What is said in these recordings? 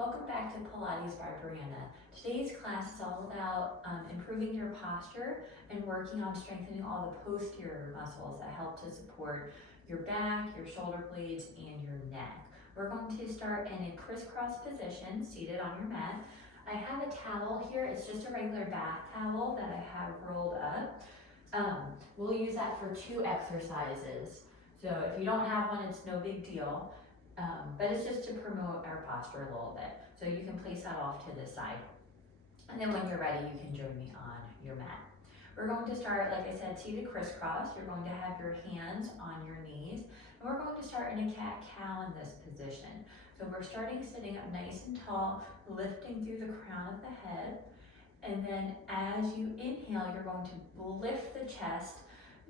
Welcome back to Pilates by Brianna. Today's class is all about improving your posture and working on strengthening all the posterior muscles that help to support your back, your shoulder blades, and your neck. We're going to start in a crisscross position, seated on your mat. I have a towel here. It's just a regular bath towel that I have rolled up. We'll use that for 2 exercises. So if you don't have one, it's no big deal. But it's just to promote our posture a little bit. So you can place that off to the side. And then when you're ready, you can join me on your mat. We're going to start, like I said, seated crisscross. You're going to have your hands on your knees. And we're going to start in a cat-cow in this position. So we're starting sitting up nice and tall, lifting through the crown of the head. And then as you inhale, you're going to lift the chest.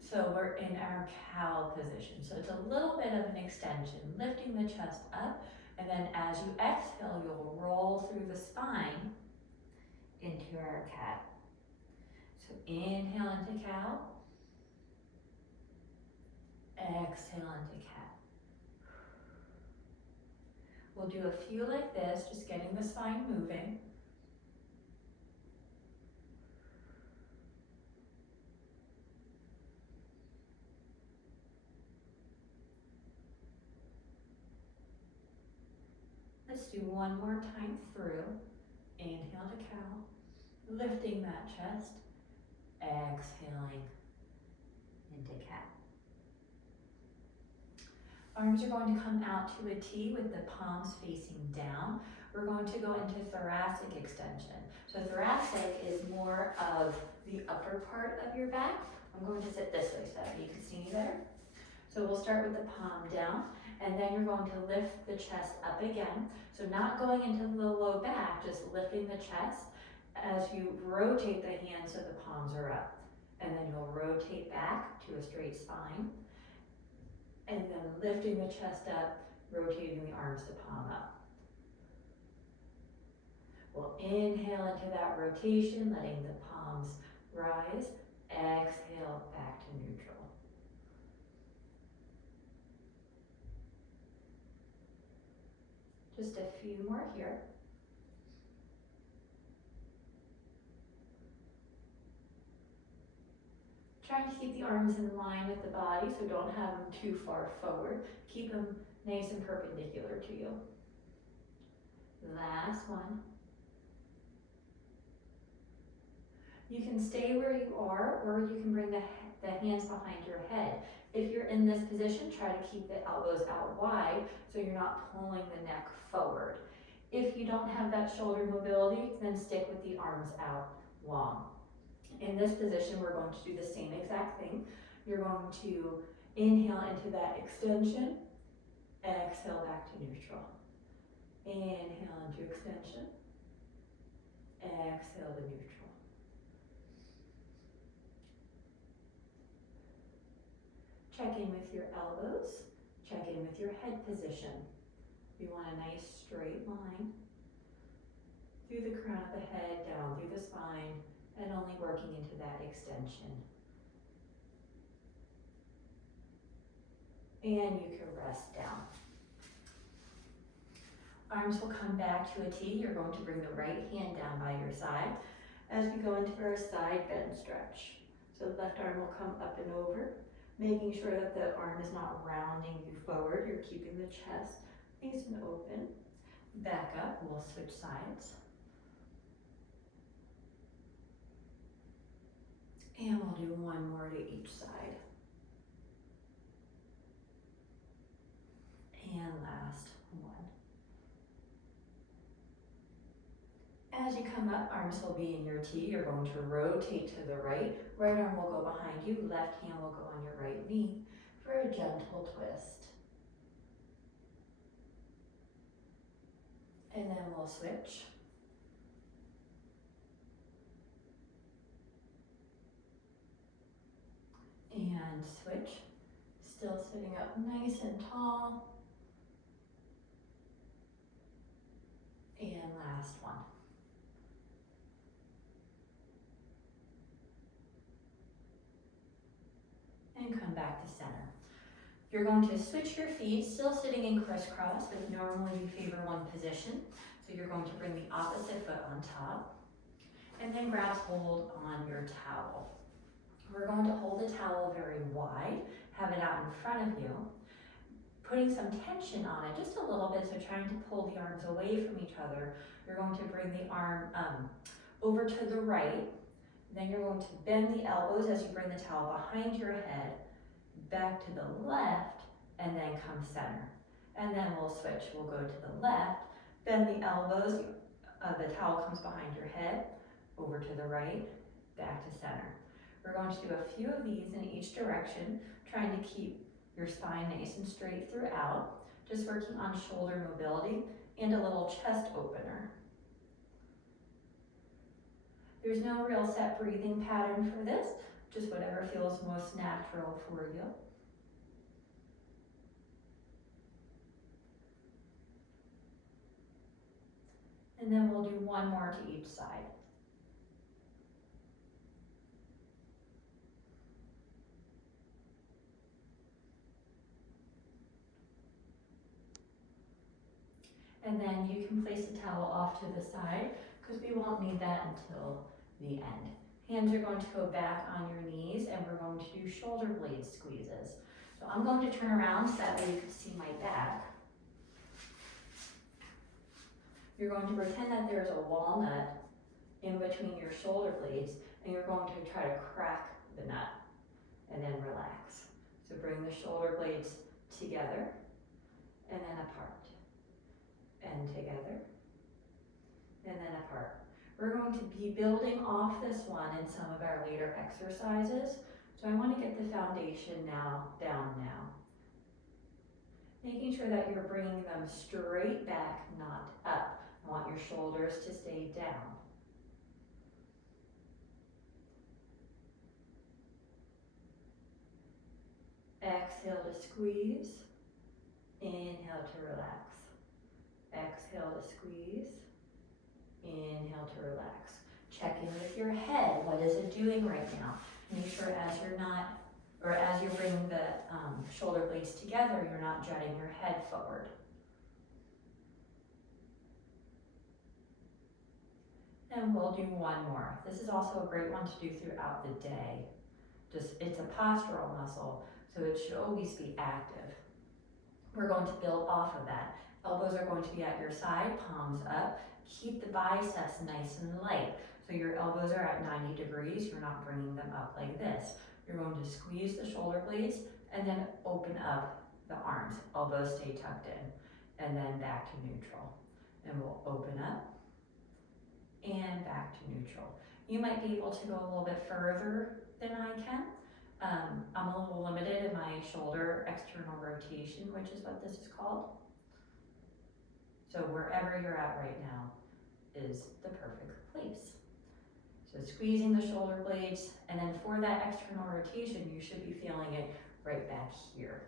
So we're in our cow position. So it's a little bit of an extension, lifting the chest up, and then as you exhale, you'll roll through the spine into our cat. So inhale into cow, exhale into cat. We'll do a few like this, just getting the spine moving. Let's do one more time through. Inhale to cow, lifting that chest, exhaling into cat. Arms are going to come out to a T with the palms facing down. We're going to go into thoracic extension. So thoracic is more of the upper part of your back. I'm going to sit this way so that you can see me better. So we'll start with the palm down, and then you're going to lift the chest up again. So not going into the low back, just lifting the chest as you rotate the hands so the palms are up. And then you'll rotate back to a straight spine. And then lifting the chest up, rotating the arms to palm up. We'll inhale into that rotation, letting the palms rise. Exhale back to neutral. Just a few more here. Trying to keep the arms in line with the body, so don't have them too far forward. Keep them nice and perpendicular to you. Last one. You can stay where you are, or you can bring the hands behind your head. If you're in this position, try to keep the elbows out wide so you're not pulling the neck forward. If you don't have that shoulder mobility, then stick with the arms out long. In this position, we're going to do the same exact thing. You're going to inhale into that extension, exhale back to neutral. Inhale into extension, exhale to neutral. Check in with your elbows, check in with your head position. You want a nice straight line through the crown of the head, down through the spine, and only working into that extension. And you can rest down. Arms will come back to a T. You're going to bring the right hand down by your side as we go into our side bend stretch. So the left arm will come up and over, making sure that the arm is not rounding you forward. You're keeping the chest nice and open. Back up, we'll switch sides. And we'll do one more to each side. And last one. As you come up, arms will be in your T. You're going to rotate to the right. Right arm will go behind you. Left hand will go on your right knee for a gentle twist. And then we'll switch. And switch. Still sitting up nice and tall. And last one. And come back to center. You're going to switch your feet, still sitting in crisscross, but normally you favor one position. So you're going to bring the opposite foot on top and then grab hold on your towel. We're going to hold the towel very wide, have it out in front of you, putting some tension on it, just a little bit, so trying to pull the arms away from each other. You're going to bring the arm over to the right, then you're going to bend the elbows as you bring the towel behind your head, back to the left, and then come center. And then we'll switch, we'll go to the left, bend the elbows, the towel comes behind your head, over to the right, back to center. We're going to do a few of these in each direction, trying to keep your spine nice and straight throughout, just working on shoulder mobility and a little chest opener. There's no real set breathing pattern for this, just whatever feels most natural for you. And then we'll do one more to each side. And then you can place the towel off to the side because we won't need that until the end. Hands are going to go back on your knees and we're going to do shoulder blade squeezes. So I'm going to turn around so that way you can see my back. You're going to pretend that there's a walnut in between your shoulder blades and you're going to try to crack the nut and then relax. So bring the shoulder blades together and then apart. And together, and then apart. We're going to be building off this one in some of our later exercises, so I want to get the foundation down now. Making sure that you're bringing them straight back, not up. I want your shoulders to stay down. Exhale to squeeze, inhale to relax. Exhale to squeeze, inhale to relax. Check in with your head. What is it doing right now? Make sure as you bring the shoulder blades together, you're not jutting your head forward. And we'll do one more. This is also a great one to do throughout the day. It's a postural muscle, so it should always be active. We're going to build off of that. Elbows are going to be at your side, palms up. Keep the biceps nice and light. So your elbows are at 90 degrees. You're not bringing them up like this. You're going to squeeze the shoulder blades and then open up the arms. Elbows stay tucked in and then back to neutral. And we'll open up and back to neutral. You might be able to go a little bit further than I can. I'm a little limited in my shoulder external rotation, which is what this is called. So wherever you're at right now is the perfect place. So squeezing the shoulder blades, and then for that external rotation, you should be feeling it right back here.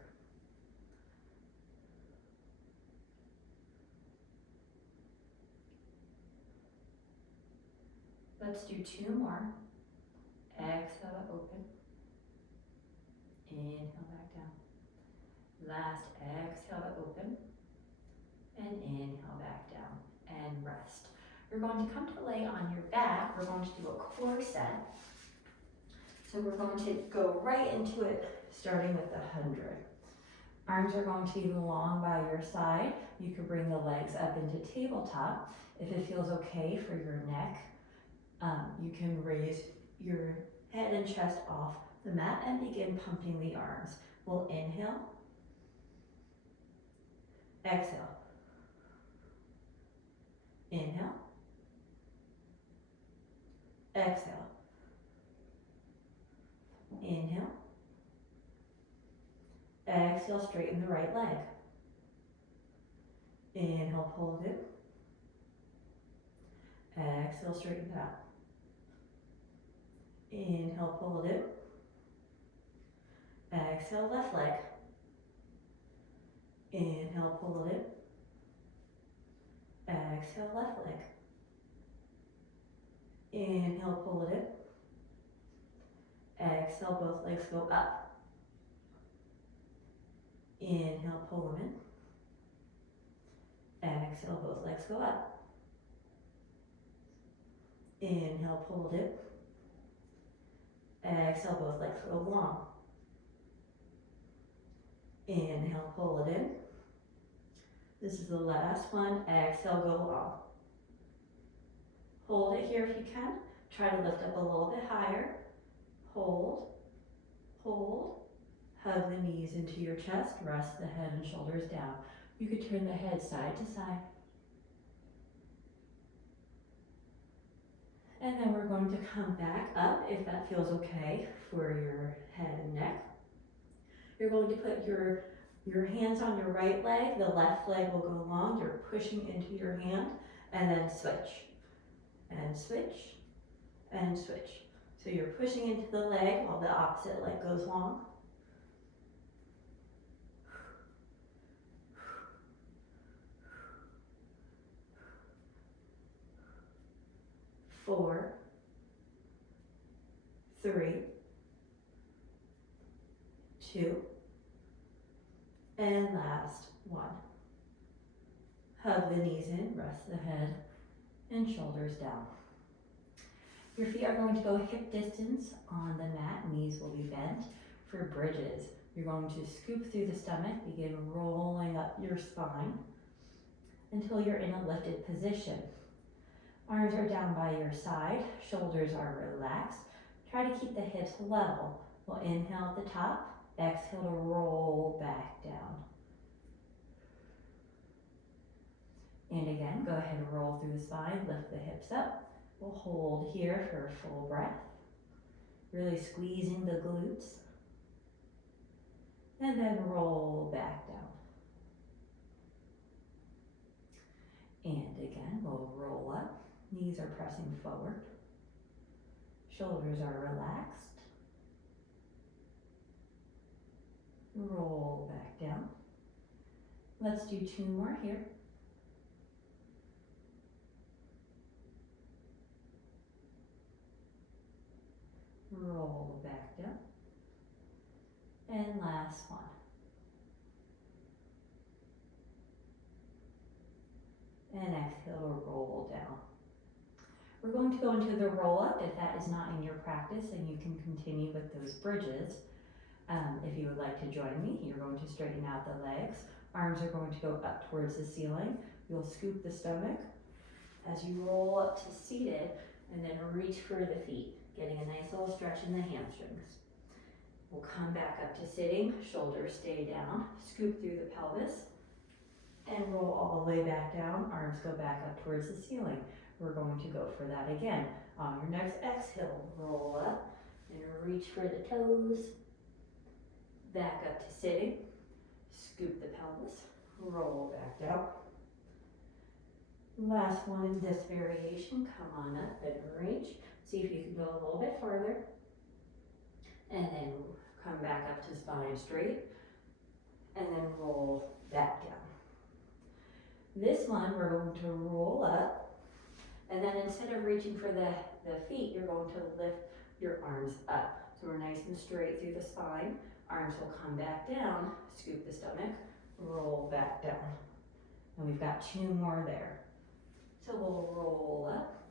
Let's do two more. Exhale to open. Inhale back down. Last exhale to open. And inhale back down and rest. You're going to come to lay on your back. We're going to do a core set. So we're going to go right into it, starting with the 100. Arms are going to be long by your side. You can bring the legs up into tabletop. If it feels okay for your neck, you can raise your head and chest off the mat and begin pumping the arms. We'll inhale, exhale. Inhale, exhale, inhale, exhale, straighten the right leg. Inhale, pull it in. Exhale, straighten it out. Inhale, pull it in. Exhale, left leg. Inhale, pull it in. Exhale, left leg. Inhale, pull it in. Exhale, both legs go up. Inhale, pull them in. Exhale, both legs go up. Inhale, hold it. Exhale, both legs go long. Inhale, pull it in. This is the last one. Exhale, go long. Hold it here if you can. Try to lift up a little bit higher. Hold, hold. Hug the knees into your chest. Rest the head and shoulders down. You could turn the head side to side. And then we're going to come back up if that feels okay for your head and neck. You're going to put your hands on your right leg. The left leg will go long. You're pushing into your hand and then switch. And switch. And switch. So you're pushing into the leg while the opposite leg goes long. Four, 3, 2, and last 1. Hug the knees in, rest the head and shoulders down. Your feet are going to go hip distance on the mat, knees will be bent. For bridges, you're going to scoop through the stomach, begin rolling up your spine until you're in a lifted position. Arms are down by your side, shoulders are relaxed. Try to keep the hips level. We'll inhale at the top, exhale to roll back down. And again, go ahead and roll through the spine, lift the hips up. We'll hold here for a full breath, really squeezing the glutes. And then roll back down. And again, we'll roll up. Knees are pressing forward. Shoulders are relaxed. Roll back down. Let's do 2 more here. Roll back down. And last one. And exhale to roll down. We're going to go into the roll up. If that is not in your practice, then you can continue with those bridges. If you would like to join me, you're going to straighten out the legs. Arms are going to go up towards the ceiling. You'll scoop the stomach as you roll up to seated and then reach for the feet, getting a nice little stretch in the hamstrings. We'll come back up to sitting, shoulders stay down, scoop through the pelvis and roll all the way back down. Arms go back up towards the ceiling. We're going to go for that again. On your next exhale, roll up and reach for the toes. Back up to sitting. Scoop the pelvis. Roll back down. Last one in this variation. Come on up and reach. See if you can go a little bit farther. And then come back up to spine straight. And then roll back down. This one, we're going to roll up. And then instead of reaching for the feet, you're going to lift your arms up. So we're nice and straight through the spine. Arms will come back down, scoop the stomach, roll back down. And we've got 2 more there. So we'll roll up.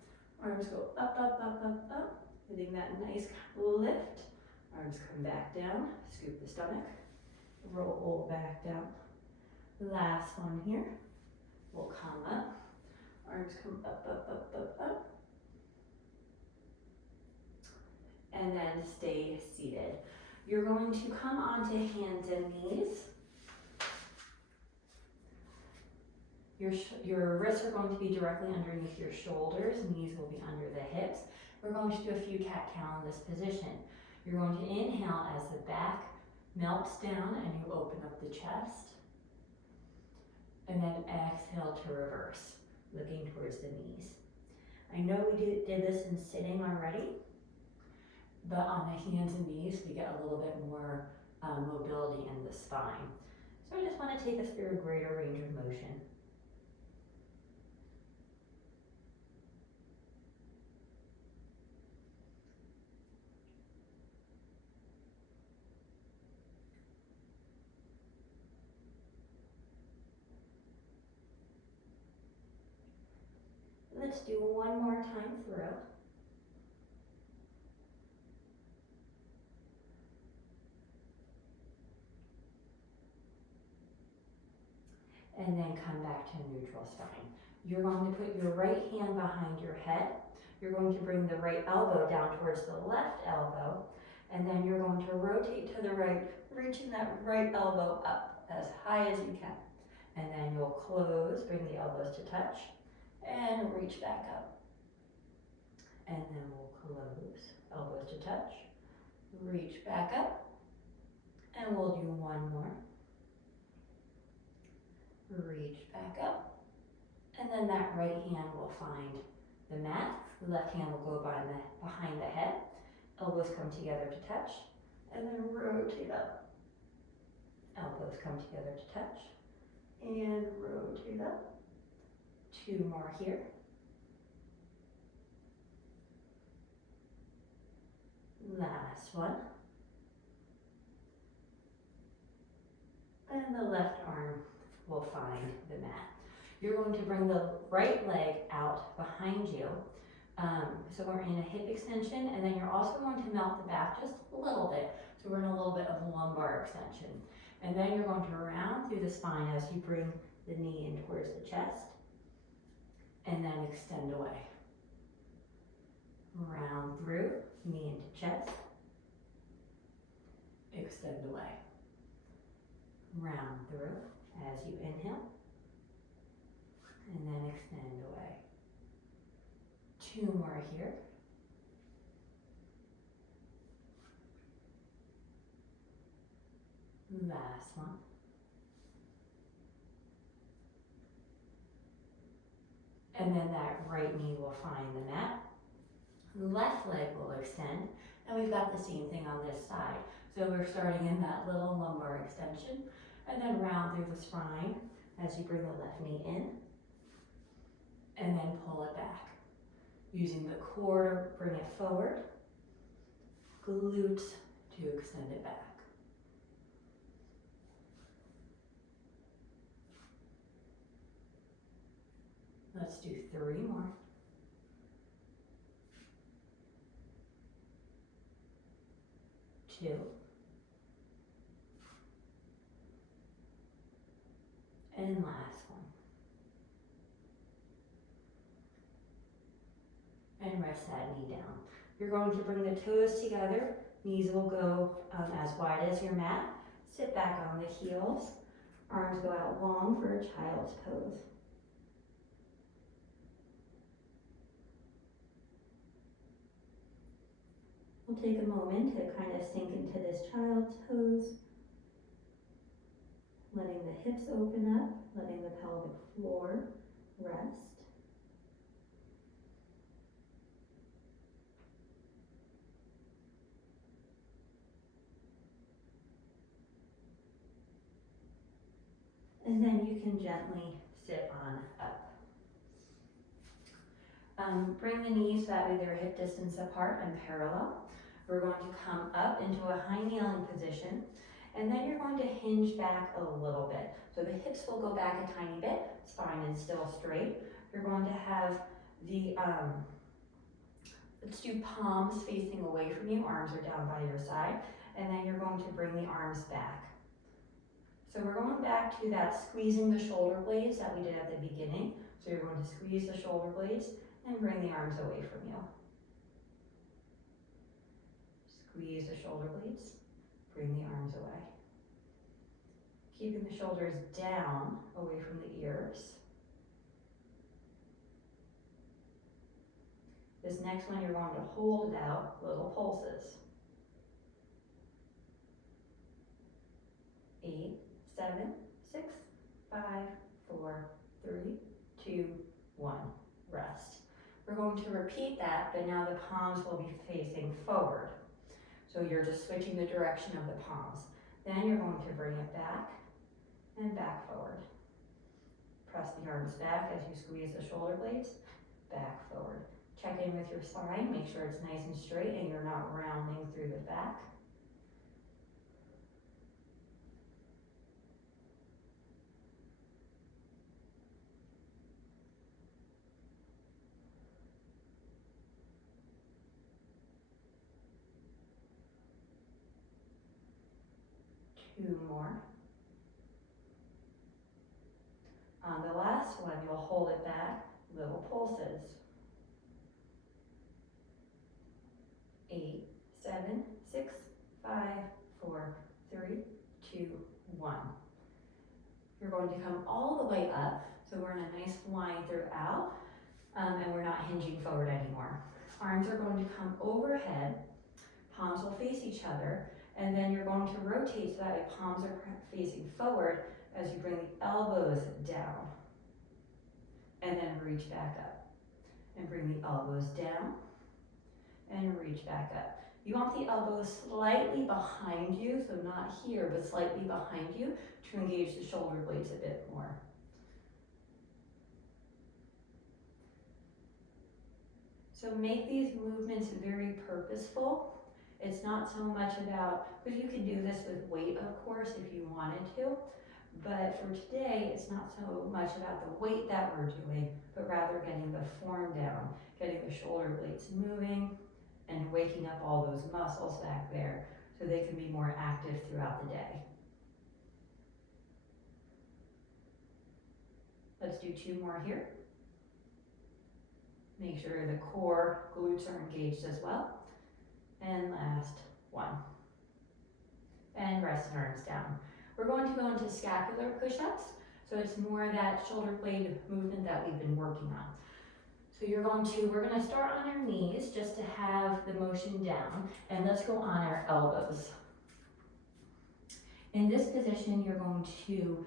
Arms go up, up, up, up, up. Getting that nice lift. Arms come back down, scoop the stomach, roll back down. Last one here. We'll come up. Arms come up, up, up, up, up. And then stay seated. You're going to come onto hands and knees. Your wrists are going to be directly underneath your shoulders. Knees will be under the hips. We're going to do a few cat-cow in this position. You're going to inhale as the back melts down and you open up the chest. And then exhale to reverse, looking towards the knees. I know we did this in sitting already, but on the hands and knees, we get a little bit more mobility in the spine. So I just want to take us through a greater range of motion. Let's do one more time through. and then come back to a neutral spine. You're going to put your right hand behind your head. You're going to bring the right elbow down towards the left elbow, and then you're going to rotate to the right, reaching that right elbow up as high as you can. And then you'll close, bring the elbows to touch, and reach back up. And then we'll close, elbows to touch, reach back up, and we'll do one more. Reach back up, and then that right hand will find the mat. The left hand will go behind the head. Elbows come together to touch, and then rotate up. Elbows come together to touch, and rotate up. Two more here. Last one. And the left arm will find the mat. You're going to bring the right leg out behind you. So we're in a hip extension, and then you're also going to melt the back just a little bit. So we're in a little bit of lumbar extension. And then you're going to round through the spine as you bring the knee in towards the chest, and then extend away. Round through, knee into chest, extend away. Round through as you inhale, and then extend away. Two more here. Last one. And then that right knee will find the mat. Left leg will extend, and we've got the same thing on this side. So we're starting in that little lumbar extension, and then round through the spine as you bring the left knee in, and then pull it back. Using the core to bring it forward, glutes to extend it back. Let's do three more. Two. And last one. And rest that knee down. You're going to bring the toes together. Knees will go as wide as your mat. Sit back on the heels. Arms go out long for a child's pose. We'll take a moment to kind of sink into this child's pose. Letting the hips open up, letting the pelvic floor rest. And then you can gently sit on up. Bring the knees so that way they're hip distance apart and parallel. We're going to come up into a high kneeling position, and then you're going to hinge back a little bit. So the hips will go back a tiny bit, spine is still straight. You're going to have the, let's do palms facing away from you, arms are down by your side, and then you're going to bring the arms back. So we're going back to that squeezing the shoulder blades that we did at the beginning. So you're going to squeeze the shoulder blades and bring the arms away from you. Squeeze the shoulder blades, bring the arms away. Keeping the shoulders down, away from the ears. This next one, you're going to hold it out, little pulses. 8, 7, 6, 5, 4, 3, 2, 1. Rest. We're going to repeat that, but now the palms will be facing forward. So you're just switching the direction of the palms. Then you're going to bring it back and back forward. Press the arms back as you squeeze the shoulder blades, back forward. Check in with your spine, make sure it's nice and straight and you're not rounding through the back. Two more. On the last one, you'll hold it back, little pulses. 8, 7, 6, 5, 4, 3, 2, 1. You're going to come all the way up, so we're in a nice line throughout, and we're not hinging forward anymore. Arms are going to come overhead, palms will face each other, and then you're going to rotate so that way palms are facing forward as you bring the elbows down. And then reach back up. And bring the elbows down, and reach back up. You want the elbows slightly behind you, so not here, but slightly behind you to engage the shoulder blades a bit more. So make these movements very purposeful. It's not so much about, because you can do this with weight, of course, if you wanted to, but for today, it's not so much about the weight that we're doing, but rather getting the form down, getting the shoulder blades moving, and waking up all those muscles back there so they can be more active throughout the day. Let's do 2 more here. Make sure the core glutes are engaged as well. And last one. And rest and arms down. We're going to go into scapular push-ups. So it's more that shoulder blade movement that we've been working on. So we're going to start on our knees just to have the motion down, and let's go on our elbows. In this position, you're going to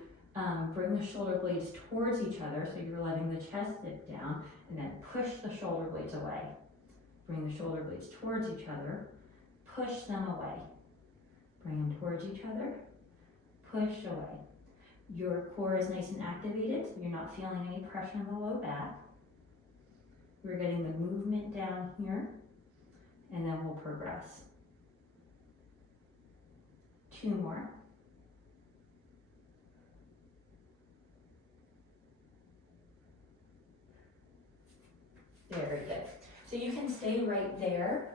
bring the shoulder blades towards each other, so you're letting the chest dip down, and then push the shoulder blades away. Bring the shoulder blades towards each other, push them away. Bring them towards each other, push away. Your core is nice and activated, so you're not feeling any pressure in the low back. We're getting the movement down here, and then we'll progress. 2 more. Very good. So you can stay right there,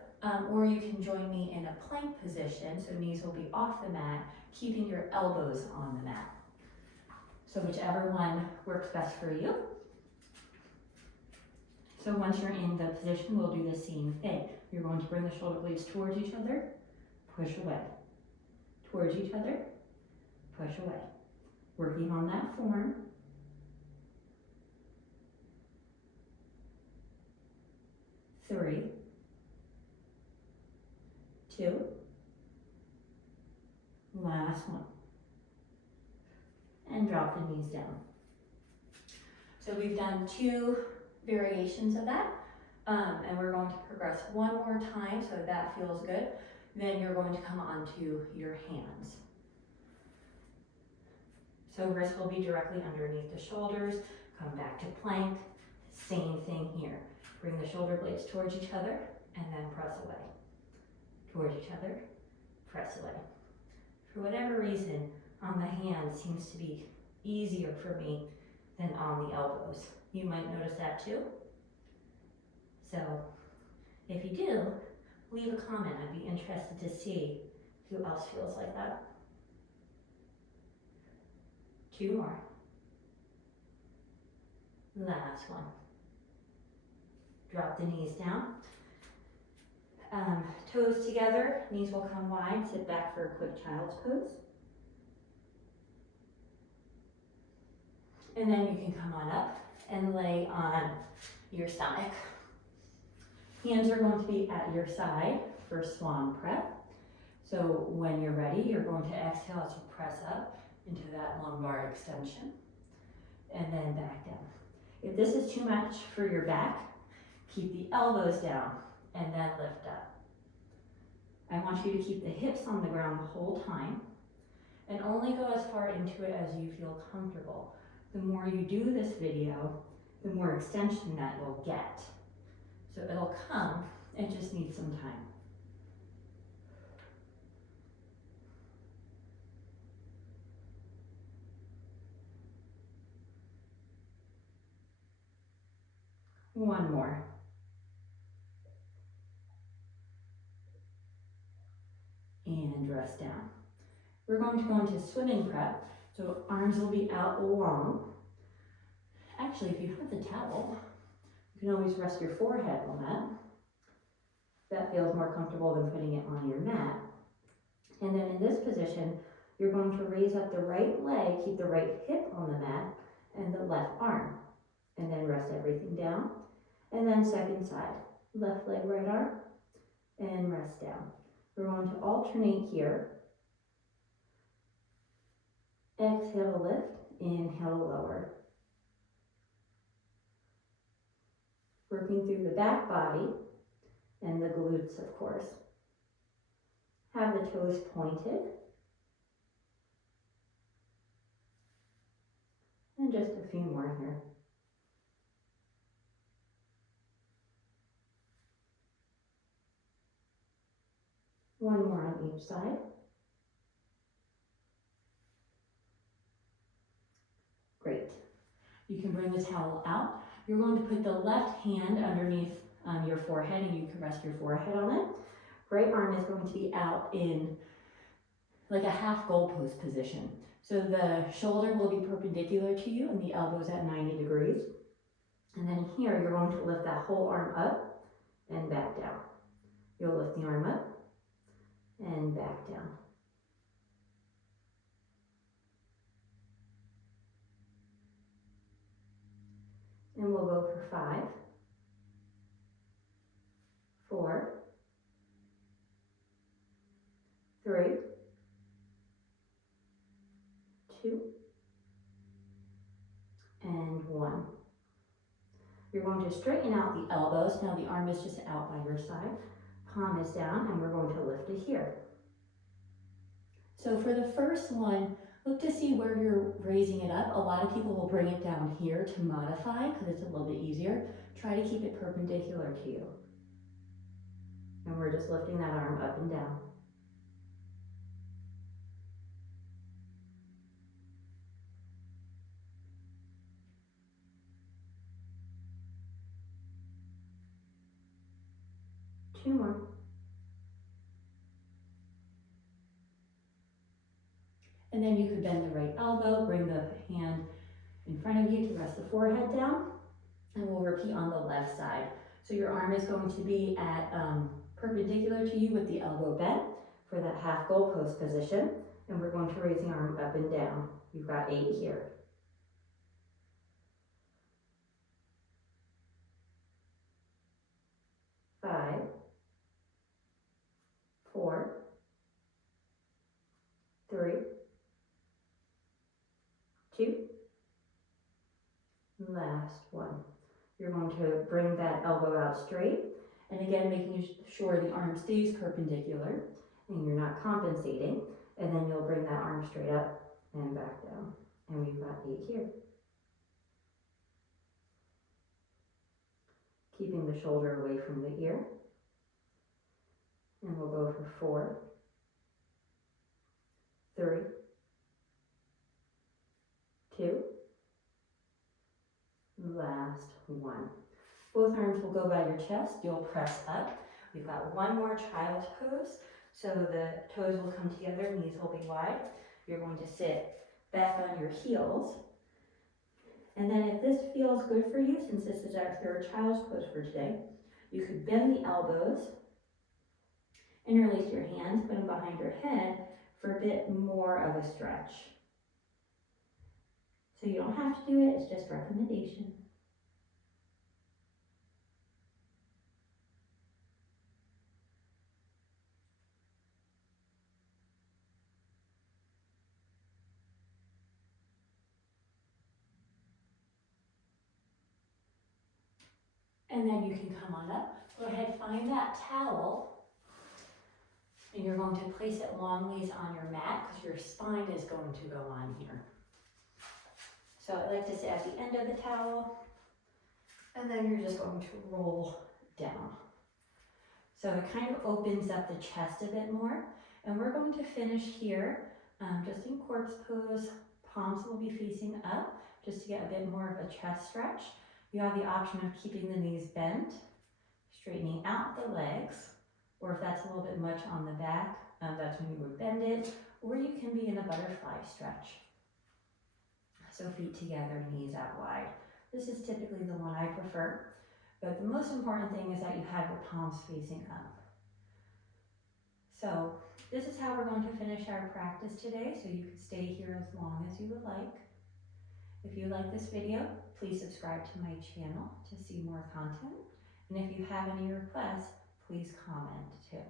or you can join me in a plank position, so knees will be off the mat, keeping your elbows on the mat. So whichever one works best for you. So once you're in the position, we'll do the same thing. You're going to bring the shoulder blades towards each other, push away. Towards each other, push away. Working on that form. 3, 2, last one. And drop the knees down. So we've done 2 variations of that, and we're going to progress 1 more time so that feels good. Then you're going to come onto your hands. So wrists will be directly underneath the shoulders. Come back to plank. Same thing here. Bring the shoulder blades towards each other and then press away. Towards each other, press away. For whatever reason, on the hands seems to be easier for me than on the elbows. You might notice that too. So if you do, leave a comment. I'd be interested to see who else feels like that. 2 more. Last one. Drop the knees down. Toes together, knees will come wide. Sit back for a quick child's pose. And then you can come on up and lay on your stomach. Hands are going to be at your side for swan prep. So when you're ready, you're going to exhale as you press up into that lumbar extension and then back down. If this is too much for your back, keep the elbows down and then lift up. I want you to keep the hips on the ground the whole time and only go as far into it as you feel comfortable. The more you do this video, the more extension that you'll get. So it'll come, it just needs some time. One more. And rest down. We're going to go into swimming prep. So arms will be out long. Actually, if you have the towel, you can always rest your forehead on that. That feels more comfortable than putting it on your mat. And then in this position, you're going to raise up the right leg, keep the right hip on the mat, and the left arm. And then rest everything down. And then second side, left leg, right arm, and rest down. We're going to alternate here. Exhale to lift, inhale to lower. Working through the back body and the glutes, of course. Have the toes pointed. And just a few more here. One more on each side. Great. You can bring the towel out. You're going to put the left hand underneath your forehead, and you can rest your forehead on it. Right arm is going to be out in like a half goalpost position. So the shoulder will be perpendicular to you and the elbows at 90 degrees. And then here, you're going to lift that whole arm up and back down. You'll lift the arm up and back down. And we'll go for 5, 4, 3, 2, and 1. You're going to straighten out the elbows. Now the arm is just out by your side. Palm is down, and we're going to lift it here. So for the first one, look to see where you're raising it up. A lot of people will bring it down here to modify because it's a little bit easier. Try to keep it perpendicular to you. And we're just lifting that arm up and down. Two more. And then you could bend the right elbow, bring the hand in front of you to rest the forehead down. And we'll repeat on the left side. So your arm is going to be at perpendicular to you with the elbow bent for that half goalpost position. And we're going to raise the arm up and down. You've got 8 here. 5, 4, 3, 2, last one. You're going to bring that elbow out straight, and again making sure the arm stays perpendicular and you're not compensating, and then you'll bring that arm straight up and back down. And we've got 8 here. Keeping the shoulder away from the ear. And we'll go for 4, 3, 2, last one. Both arms will go by your chest. You'll press up. We've got one more child's pose. So the toes will come together, knees will be wide. You're going to sit back on your heels. And then if this feels good for you, since this is our third child's pose for today, you could bend the elbows, interlace your hands, put them behind your head for a bit more of a stretch. So you don't have to do it, it's just recommendation. And then you can come on up. Go ahead, find that towel. And you're going to place it long ways on your mat because your spine is going to go on here. So I like to sit at the end of the towel. And then you're just going to roll down. So it kind of opens up the chest a bit more. And we're going to finish here just in corpse pose. Palms will be facing up just to get a bit more of a chest stretch. You have the option of keeping the knees bent, straightening out the legs, or if that's a little bit much on the back, that's when you would bend it, or you can be in a butterfly stretch. So feet together, knees out wide. This is typically the one I prefer, but the most important thing is that you have your palms facing up. So this is how we're going to finish our practice today, so you can stay here as long as you would like. If you like this video, please subscribe to my channel to see more content. And if you have any requests, please comment too.